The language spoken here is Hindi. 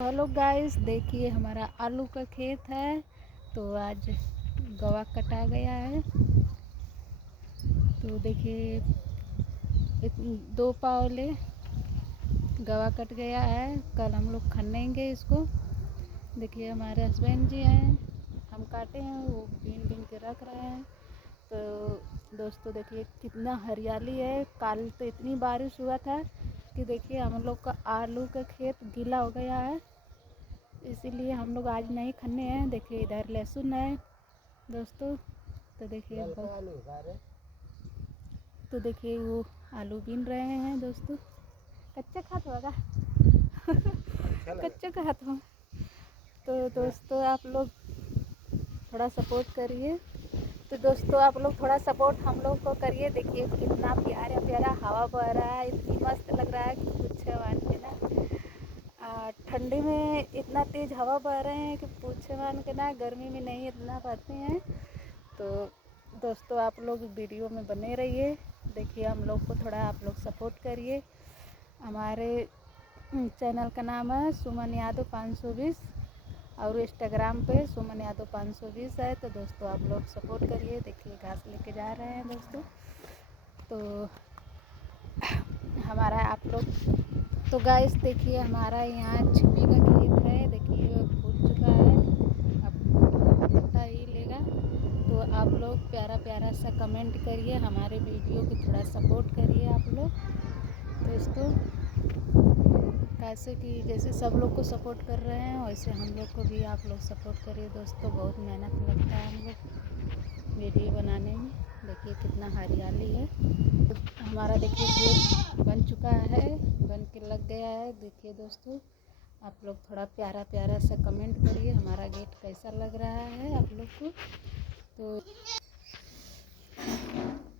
हेलो गाइस, देखिए हमारा आलू का खेत है। तो आज गवा कटा गया है। तो देखिए 2 पावले गवा कट गया है। कल हम लोग खनेंगे इसको। देखिए हमारे हस्बैंड जी हैं, हम काटे हैं, वो बीन बीन के रख रहे हैं। तो दोस्तों देखिए कितना हरियाली है। कल तो इतनी बारिश हुआ था कि देखिए हम लोग का आलू का खेत गीला हो गया है, इसीलिए हम लोग आज नहीं खन्ने हैं। देखिए इधर लहसुन है दोस्तों। तो देखिए वो आलू बीन रहे हैं दोस्तों। कच्चा खात होगा कच्चा खात हो। तो दोस्तों आप लोग थोड़ा सपोर्ट करिए। तो दोस्तों आप लोग थोड़ा सपोर्ट हम लोग को करिए। देखिए कितना प्यारा प्यारा हवा बह रहा है, इतनी मस्त लग रहा है कि पूछे मान के ना। ठंडी में इतना तेज़ हवा बह रहे हैं कि पूछे मान के ना, गर्मी में नहीं इतना बहते हैं। तो दोस्तों आप लोग वीडियो में बने रहिए। देखिए हम लोग को थोड़ा आप लोग सपोर्ट करिए। हमारे चैनल का नाम है सुमन यादव 520 और इंस्टाग्राम पे सुमन यादव 520 है। तो दोस्तों आप लोग सपोर्ट करिए। देखिए घास लेके जा रहे हैं दोस्तों। तो हमारा आप लोग तो गाइस देखिए हमारा यहाँ छिमी का खेत है। देखिए फूल चुका है, अब पत्ता ही लेगा। तो आप लोग प्यारा प्यारा सा कमेंट करिए, हमारे वीडियो की थोड़ा सपोर्ट करिए आप लोग दोस्तों। कैसे कि जैसे सब लोग को सपोर्ट कर रहे हैं वैसे हम लोग को भी आप लोग सपोर्ट करिए दोस्तों। बहुत मेहनत लगता है हम लोग वीडियो बनाने में। देखिए कितना हरियाली है। हमारा देखिए गेट बन चुका है, बन के लग गया है। देखिए दोस्तों आप लोग थोड़ा प्यारा प्यारा सा कमेंट करिए, हमारा गेट कैसा लग रहा है आप लोग को। तो